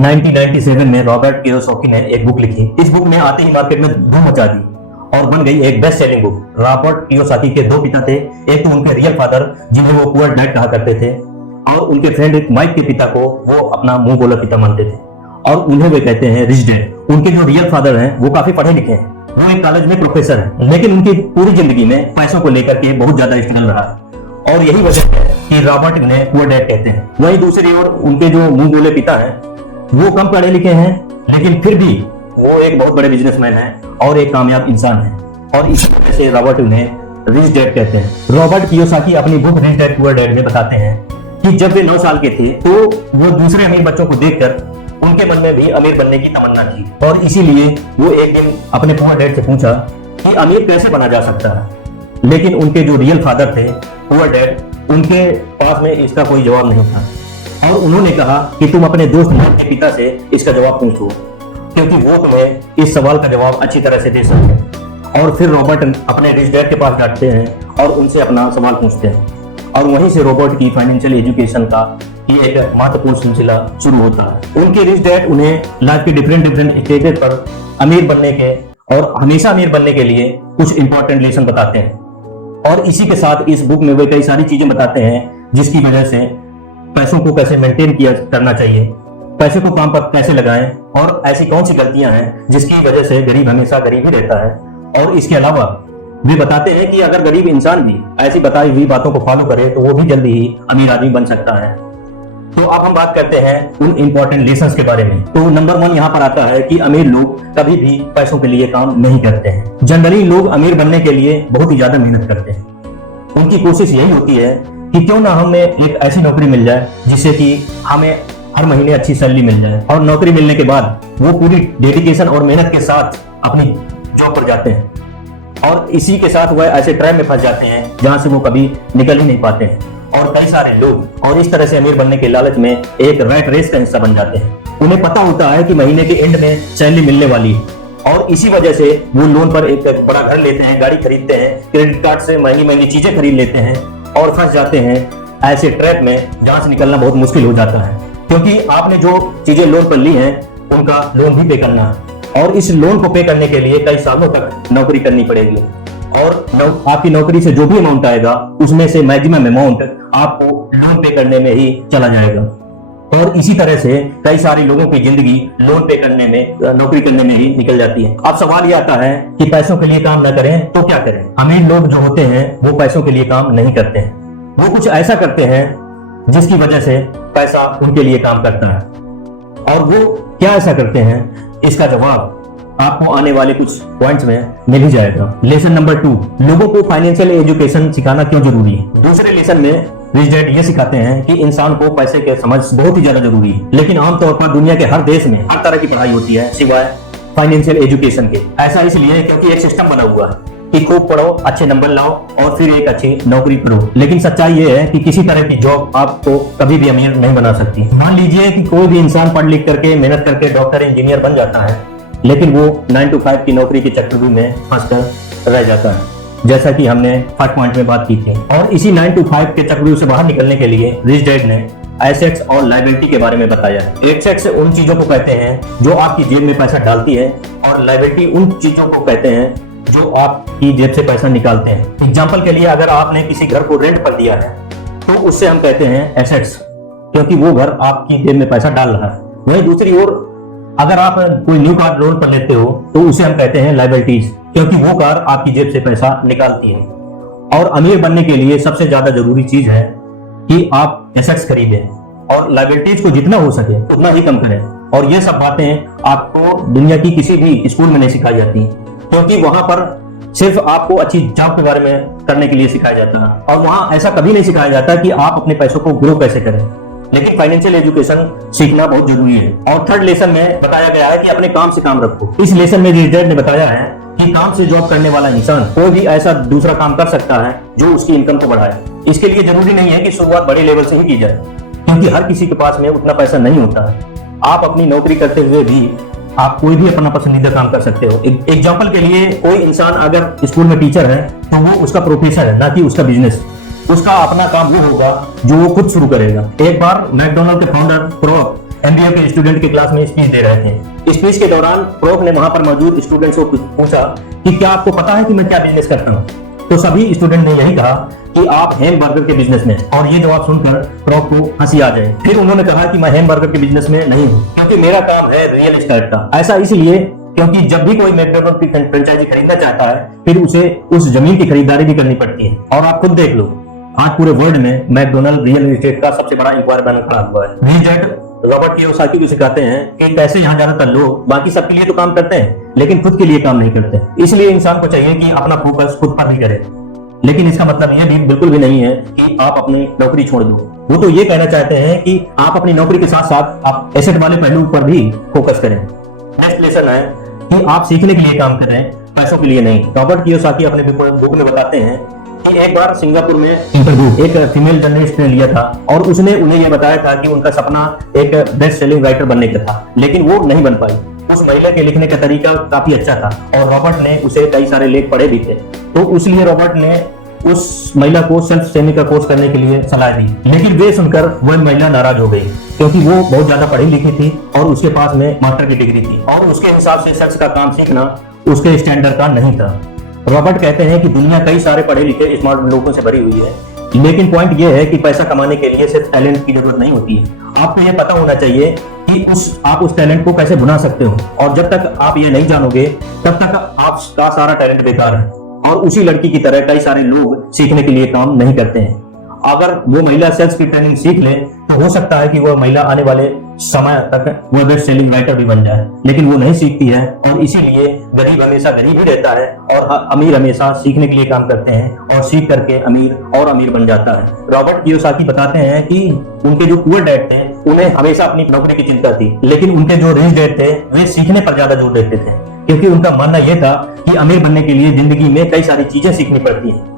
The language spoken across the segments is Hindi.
1997 में रॉबर्ट कियोसाकी ने एक बुक लिखी। इस बुक ने आते ही मार्केट में धूम मचा दी और बन गई एक best selling book. Robert Kiyosaki के दो पिता थे, एक तो उनके रियल फादर जिन्हें वो पुअर डैड कहा करते थे, और उनके फ्रेंड माइक के पिता को वो अपना मुंह बोला पिता मानते थे, और उन्हें वे कहते हैं रिच डैड। उनके जो रियल फादर हैं वो काफी पढ़े लिखे हैं, वो एक कॉलेज में प्रोफेसर है, लेकिन उनकी पूरी जिंदगी में पैसों को लेकर के बहुत ज्यादा स्ट्रगल रहा, और यही वजह है कि रॉबर्ट इन्हें पुअर डैड कहते हैं। वहीं दूसरी ओर उनके जो मुंह बोले पिता हैं वो कम पढ़े लिखे हैं, लेकिन फिर भी वो एक बहुत बड़े बिजनेसमैन हैं और एक कामयाब इंसान है, और इसी वजह से रॉबर्ट उन्हें रिच डैड कहते हैं। रॉबर्ट कियोसाकी अपनी book rich dad poor dad में बताते हैं कि जब वे 9 साल के थे तो वो दूसरे अमीर बच्चों को देखकर उनके मन में भी अमीर बनने की तमन्ना थी, और इसीलिए वो एक दिन अपने पुअर डैड से पूछा कि अमीर कैसे बना जा सकता है। लेकिन उनके जो रियल फादर थे पुअर डैड, उनके पास में इसका कोई जवाब नहीं था, और उन्होंने कहा कि तुम अपने दोस्त के पिता से इसका जवाब पूछो, क्योंकि वो तुम्हें इस सवाल का जवाब अच्छी तरह से दे सकते हैं। और फिर रॉबर्ट अपने रिच डैड के पास जाते हैं और उनसे अपना सवाल पूछते हैं, और वहीं से रॉबर्ट की फाइनेंशियल एजुकेशन का ये एक महत्वपूर्ण सिलसिला शुरू होता है। उनके रिच डैड उन्हें लाइफ के डिफरेंट स्टेजेस पर अमीर बनने के और हमेशा अमीर बनने के लिए कुछ इंपॉर्टेंट लेसन बताते हैं, और इसी के साथ इस बुक में वे कई सारी चीजें बताते हैं जिसकी वजह से पैसों को कैसे मेंटेन किया करना चाहिए, पैसे को काम पर कैसे लगाएं, और ऐसी कौन सी गलतियां हैं जिसकी वजह से गरीब हमेशा गरीब ही रहता है। और इसके अलावा वे बताते हैं कि अगर गरीब इंसान भी ऐसी बताई हुई बातों को फॉलो करे तो वो भी जल्दी ही अमीर आदमी बन सकता है। तो अब हम बात करते हैं उन इंपॉर्टेंट लेसन्स के बारे में। तो नंबर 1 यहाँ पर आता है कि अमीर लोग कभी भी पैसों के लिए काम नहीं करते हैं। जनरली लोग अमीर बनने के लिए बहुत ही ज्यादा मेहनत करते हैं। उनकी कोशिश यही होती है कि क्यों ना हमें एक ऐसी नौकरी मिल जाए जिससे कि हमें हर महीने अच्छी सैलरी मिल जाए, और नौकरी मिलने के बाद वो पूरी डेडिकेशन और मेहनत के साथ अपनी जॉब पर जाते हैं, और इसी के साथ वह ऐसे ट्रैप में फंस जाते हैं जहां से वो कभी निकल ही नहीं पाते हैं। और कई सारे लोग और इस तरह से अमीर बनने के लालच में एक रैट रेस का हिस्सा बन जाते हैं। उन्हें पता होता है कि महीने के एंड में सैलरी मिलने वाली है, और इसी वजह से वो लोन पर एक बड़ा घर लेते हैं, गाड़ी खरीदते हैं, क्रेडिट कार्ड से महंगी महंगी चीजें खरीद लेते हैं, और फंस जाते हैं ऐसे ट्रैप में जहां से निकलना बहुत मुश्किल हो जाता है, क्योंकि आपने जो चीजें लोन पर ली हैं उनका लोन भी पे करना है, और इस लोन को पे करने के लिए कई सालों तक नौकरी करनी पड़ेगी, और आपकी नौकरी से जो भी अमाउंट आएगा उसमें से मैक्सिमम अमाउंट आपको लोन पे करने में ही चला जाएगा। और इसी तरह से कई सारे लोगों की जिंदगी लोन पे करने में, नौकरी करने में ही निकल जाती है। अब सवाल ये आता है कि पैसों के लिए काम न करें तो क्या करें। अमीर लोग जो होते हैं वो पैसों के लिए काम नहीं करते हैं, वो कुछ ऐसा करते हैं जिसकी वजह से पैसा उनके लिए काम करता है। और वो क्या ऐसा करते हैं, इसका जवाब आपको आने वाले कुछ पॉइंट्स में मिल ही जाएगा। लेसन नंबर 2, लोगों को फाइनेंशियल एजुकेशन सिखाना क्यों जरूरी है। दूसरे लेसन में रिच डैड ये सिखाते हैं कि इंसान को पैसे के समझ बहुत ही ज्यादा जरूरी है, लेकिन आमतौर पर दुनिया के हर देश में हर तरह की पढ़ाई होती है सिवाय फाइनेंशियल एजुकेशन के। ऐसा इसलिए क्योंकि एक सिस्टम बना हुआ है कि खूब पढ़ो, अच्छे नंबर लाओ और फिर एक अच्छी नौकरी करो। लेकिन सच्चाई ये है कि किसी तरह की जॉब आपको कभी भी अमीर नहीं बना सकती। मान लीजिए कि कोई भी इंसान पढ़ लिख करके मेहनत करके डॉक्टर इंजीनियर बन जाता है, लेकिन वो 9 to 5 की नौकरी के चक्रव्यूह में फंसकर रह जाता है, जैसा कि हमने फर्स्ट पॉइंट में बात की थी। और इसी 9 to 5 के चक्रव्यूह से बाहर निकलने के लिए रिच डैड ने एसेट्स और लायबिलिटी के बारे में बताया है। एसेट्स उन चीजों को कहते हैं जो आपकी जेब में पैसा डालती है, और लायबिलिटी उन चीजों को कहते हैं जो आपकी जेब से पैसा निकालते हैं। एग्जाम्पल के लिए अगर आपने किसी घर को रेंट पर दिया है तो उससे हम कहते हैं एसेट्स, क्योंकि वो घर आपकी जेब में पैसा डाल रहा है। वहीं दूसरी ओर अगर आप कोई न्यू कार लोन पर लेते हो तो उसे हम कहते हैं लायबिलिटीज, क्योंकि वो कार आपकी जेब से पैसा निकालती है। और अमीर बनने के लिए सबसे ज्यादा जरूरी चीज है कि आप एसेट्स खरीदें, और लायबिलिटीज को जितना हो सके उतना ही कम करें। और ये सब बातें आपको दुनिया की किसी भी स्कूल में नहीं सिखाई जाती, क्योंकि वहां पर सिर्फ आपको अच्छी जॉब के बारे में करने के लिए सिखाया जाता है, और वहां ऐसा कभी नहीं सिखाया जाता कि आप अपने पैसों को ग्रो कैसे करें। लेकिन फाइनेंशियल एजुकेशन सीखना बहुत जरूरी है। और थर्ड लेसन में बताया गया है कि अपने काम से काम रखो। इस लेसन में रिच डैड ने बताया है कि काम से जॉब करने वाला इंसान कोई भी ऐसा दूसरा काम कर सकता है जो उसकी इनकम को बढ़ाए। इसके लिए जरूरी नहीं है कि शुरुआत बड़े लेवल से ही की जाए, क्योंकि हर किसी के पास में उतना पैसा नहीं होता है। आप अपनी नौकरी करते हुए भी आप कोई भी अपना पसंदीदा काम कर सकते हो। एग्जाम्पल के लिए कोई इंसान अगर स्कूल में टीचर है तो वो उसका प्रोफेशन है, ना कि उसका बिजनेस। उसका अपना काम वो होगा जो वो खुद शुरू करेगा। एक बार मैकडोनल्ड के फाउंडर प्रोक एमबीए के स्टूडेंट की क्लास में स्पीच दे रहे थे। स्पीच के दौरान प्रोफ ने वहां पर मौजूद स्टूडेंट्स को पूछा कि क्या आपको पता है कि मैं क्या बिजनेस करता हूँ। तो सभी स्टूडेंट ने यही कहा कि आप हैमबर्गर के बिजनेस में। और ये जवाब सुनकर प्रोफ को हंसी आ जाए। फिर उन्होंने कहा कि मैं हैमबर्गर के बिजनेस में नहीं हूँ, क्योंकि मेरा काम है रियल एस्टेट का। ऐसा इसलिए क्योंकि जब भी कोई मैकडॉनल्ड की फ्रेंचाइजी खरीदना चाहता है, फिर उसे उस जमीन की खरीदारी भी करनी पड़ती है। और आप खुद देख लो, आज पूरे वर्ल्ड में मैकडॉनल्ड रियल एस्टेट का सबसे बड़ा इंक्वायर बन खड़ा हुआ है। रिच डैड रॉबर्ट कियोसाकी को सिखाते हैं कि कैसे यहाँ ज्यादातर लोग बाकी सबके लिए तो काम करते हैं, लेकिन खुद के लिए काम नहीं करते। इसलिए इंसान को चाहिए कि अपना फोकस खुद पर भी करे। लेकिन इसका मतलब यह भी बिल्कुल भी नहीं है कि आप अपनी नौकरी छोड़ दो। वो तो ये कहना चाहते हैं कि आप अपनी नौकरी के साथ साथ आप एसेट वाले पहलू पर भी फोकस करें। नेक्स्ट लेसन है कि आप सीखने के लिए काम करें, पैसों के लिए नहीं। रॉबर्ट कियोसाकी अपने बुक में बताते हैं कि एक बार सिंगापुर में इंटरव्यू एक फीमेल जर्नलिस्ट ने लिया था और उसने उन्हें यह बताया था कि उनका सपना एक बेस्ट सेलिंग राइटर बनने का था, लेकिन वो नहीं बन पाई। उस महिला के लिखने का तरीका काफी अच्छा था और रॉबर्ट ने उसे कई सारे लेख पढ़े भी थे। तो इसलिए रॉबर्ट ने उस महिला को सेल्फ स्टेमिंग का कोर्स करने के लिए सलाह दी। लेकिन वे सुनकर वह महिला नाराज हो गई, क्योंकि वो बहुत ज्यादा पढ़ी लिखी थी और उसके पास में मास्टर की डिग्री थी और उसके हिसाब से सेल्स का काम सीखना उसके स्टैंडर्ड का नहीं था। रॉबर्ट कहते हैं कि दुनिया कई सारे पढ़े लिखे स्मार्ट लोगों से भरी हुई है, लेकिन पॉइंट यह है कि पैसा कमाने के लिए सिर्फ टैलेंट की जरूरत नहीं होती है। आपको यह पता होना चाहिए कि आप उस टैलेंट को कैसे भुना सकते हो। और जब तक आप ये नहीं जानोगे, तब तक आपका सारा टैलेंट बेकार है। और उसी लड़की की तरह कई सारे लोग सीखने के लिए काम नहीं करते हैं। अगर वो महिला सेल्स की ट्रेनिंग सीख ले तो हो सकता है कि वह महिला आने वाले समय तक वह बेस्ट सेलिंग राइटर भी बन जाए, लेकिन वो नहीं सीखती है। और इसीलिए गरीब हमेशा गरीब ही रहता है और अमीर हमेशा सीखने के लिए काम करते हैं और सीख करके अमीर और अमीर बन जाता है। रॉबर्ट कियोसाकी बताते हैं कि उनके जो पुअर डैड थे उन्हें हमेशा अपनी नौकरी की चिंता थी, लेकिन उनके जो रिच डैड थे वे सीखने पर ज्यादा जोर देते थे, क्योंकि उनका मानना यह था कि अमीर बनने के लिए जिंदगी में कई सारी चीजें सीखनी पड़ती हैं।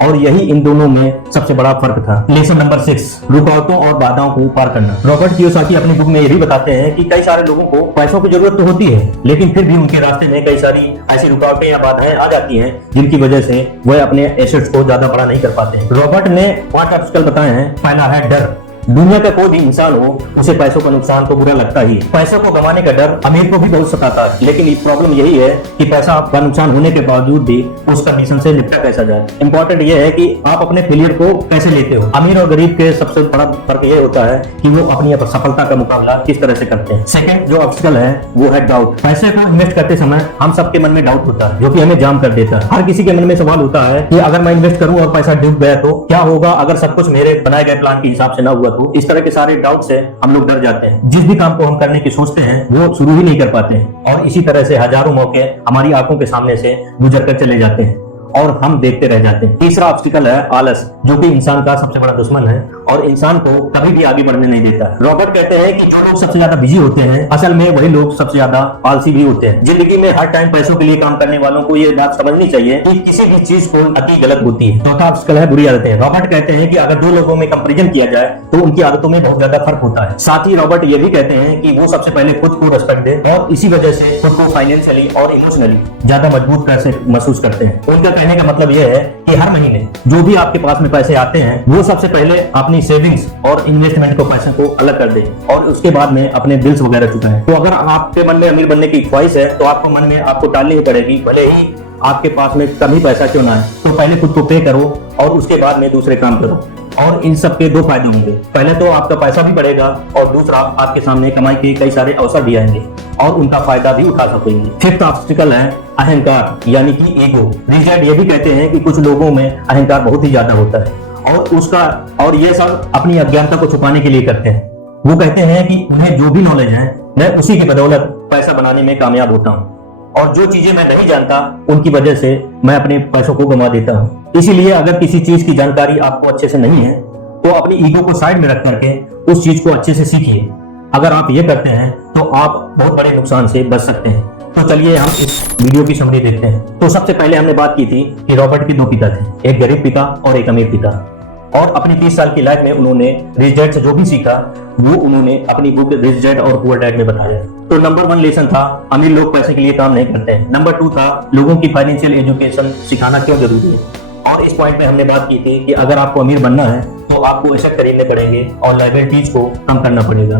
और यही इन दोनों में सबसे बड़ा फर्क था। लेसन नंबर 6, रुकावटों और बाधाओं को पार करना। रॉबर्ट कियोसाकी अपनी बुक में ये भी बताते हैं कि कई सारे लोगों को पैसों की जरूरत तो होती है, लेकिन फिर भी उनके रास्ते में कई सारी ऐसी रुकावटें या बाधाएं आ जाती हैं जिनकी वजह से वह अपने एसेट्स को ज्यादा बड़ा नहीं कर पाते हैं। रॉबर्ट ने 5 ऑब्स्टिकल बताए हैं। पहला है डर। दुनिया का कोई भी इंसान हो, उसे पैसों का नुकसान तो बुरा लगता ही है। पैसों को गंवाने का डर अमीर को भी बहुत सताता है, लेकिन प्रॉब्लम यही है कि पैसा का नुकसान होने के बावजूद भी उस कंडीशन से निपटा कैसा जाए। इंपॉर्टेंट ये है कि आप अपने फेलियर को कैसे लेते हो। अमीर और गरीब के सबसे बड़ा फर्क ये होता है कि वो अपनी सफलता का मुकाबला किस तरह से करते हैं। सेकंड जो ऑब्स्टिकल है वो है डाउट। पैसे को इन्वेस्ट करते समय हम सबके मन में डाउट होता है, जो कि हमें जाम कर देता है। हर किसी के मन में सवाल होता है कि अगर मैं इन्वेस्ट करूं और पैसा डूब गया तो क्या होगा, अगर सब कुछ मेरे बनाए गए प्लान के हिसाब से ना हुआ तो। इस तरह के सारे डाउट से हम लोग डर जाते हैं। जिस भी काम को हम करने की सोचते हैं वो शुरू ही नहीं कर पाते हैं और इसी तरह से हजारों मौके हमारी आंखों के सामने से गुजर कर चले जाते हैं और हम देखते रह जाते हैं। तीसरा ऑब्स्टिकल है आलस, जो कि इंसान का सबसे बड़ा दुश्मन है और इंसान को कभी भी आगे बढ़ने नहीं देता है। रॉबर्ट कहते हैं कि जो लोग सबसे ज्यादा बिजी होते हैं, असल में वही लोग सबसे ज्यादा आलसी भी होते हैं। जिंदगी में हर टाइम पैसों के लिए काम करने वालों को ये बात समझनी चाहिए कि किसी भी चीज को अति गलत होती है। चौथा ऑब्स्टिकल है बुरी आदतें। रॉबर्ट कहते हैं कि अगर 2 लोगों में कंपेरिजन किया जाए तो उनकी आदतों में बहुत ज्यादा फर्क होता है। साथ ही रॉबर्ट ये भी कहते हैं कि वो सबसे पहले खुद को रिस्पेक्ट दे और इसी वजह से खुद को फाइनेंशियली और इमोशनली ज्यादा मजबूत कैसे महसूस करते हैं। उनका कहने का मतलब यह है कि हर महीने जो भी आपके पास में पैसे आते हैं वो सबसे पहले अपनी सेविंग्स और इन्वेस्टमेंट को पैसे को अलग कर दें और उसके बाद में अपने बिल्स वगैरह चुकाएं। तो अगर आपके मन में अमीर बनने की ख्वाहिश है तो आपको मन में आपको टालनी ही पड़ेगी, भले ही आपके पास में कभी पैसा क्यों ना है। तो पहले खुद को पे करो और उसके बाद में दूसरे काम करो और इन सब के 2 फायदे होंगे। पहले तो आपका पैसा भी बढ़ेगा और दूसरा आपके सामने कमाई के कई सारे अवसर भी आएंगे और उनका फायदा भी उठा सकेंगे। फिफ्थ ऑब्स्टिकल है अहंकार, यानी कि ईगो। रिच डैड ये भी कहते हैं कि कुछ लोगों में अहंकार बहुत ही ज्यादा होता है और ये सब अपनी अज्ञानता को छुपाने के लिए करते हैं। वो कहते हैं कि उन्हें जो भी नॉलेज है मैं उसी की बदौलत पैसा बनाने में कामयाब होता हूँ और जो चीजें मैं नहीं जानता उनकी वजह से मैं अपने पैसों को गंवा देता हूँ। इसीलिए अगर किसी चीज की जानकारी आपको अच्छे से नहीं है तो अपनी ईगो को साइड में रख करके उस चीज को अच्छे से सीखिए। अगर आप ये करते हैं तो आप बहुत बड़े नुकसान से बच सकते हैं। तो चलिए हम इस वीडियो की समरी देखते हैं। तो सबसे पहले हमने बात की थी कि रॉबर्ट के 2 पिता थे, एक गरीब पिता और एक अमीर पिता, और अपनी 30 साल की लाइफ में उन्होंने रिच डैड से जो भी सीखा वो उन्होंने अपनी बुक रिच डैड और पुअर डैड में बताया। तो नंबर 1 लेसन था अमीर लोग पैसे के लिए काम नहीं करते हैं। नंबर 2 था लोगों की फाइनेंशियल एजुकेशन सिखाना क्यों जरूरी है। और इस पॉइंट में हमने बात की थी कि अगर आपको अमीर बनना है तो आपको एसेट खरीदने पड़ेंगे और लायबिलिटीज को कम करना पड़ेगा।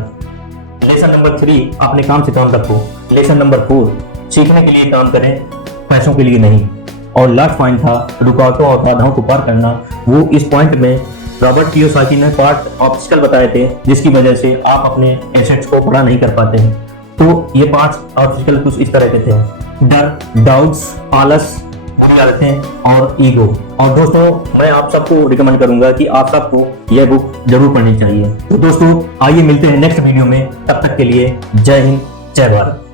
लेसन नंबर 3 अपने काम से काम रखो। लेसन नंबर 4 सीखने के लिए काम करें, पैसों के लिए नहीं। और लास्ट पॉइंट था रुकावटों और बाधाओं को पार करना। वो इस पॉइंट में रॉबर्ट कियोसाकी ने पार्ट ऑब्स्टिकल बताए थे जिसकी वजह से आप अपने एसेट्स को पूरा नहीं कर पाते हैं। तो ये 5 ऑब्स्टिकल कुछ इस तरह के थे: डर, डाउट्स, आलस, बुरी आदतें और ईगो। और दोस्तों मैं आप सबको रिकमेंड करूंगा कि आप सबको यह बुक जरूर पढ़नी चाहिए। तो दोस्तों आइए मिलते हैं नेक्स्ट वीडियो में, तब तक के लिए जय हिंद, जय भारत।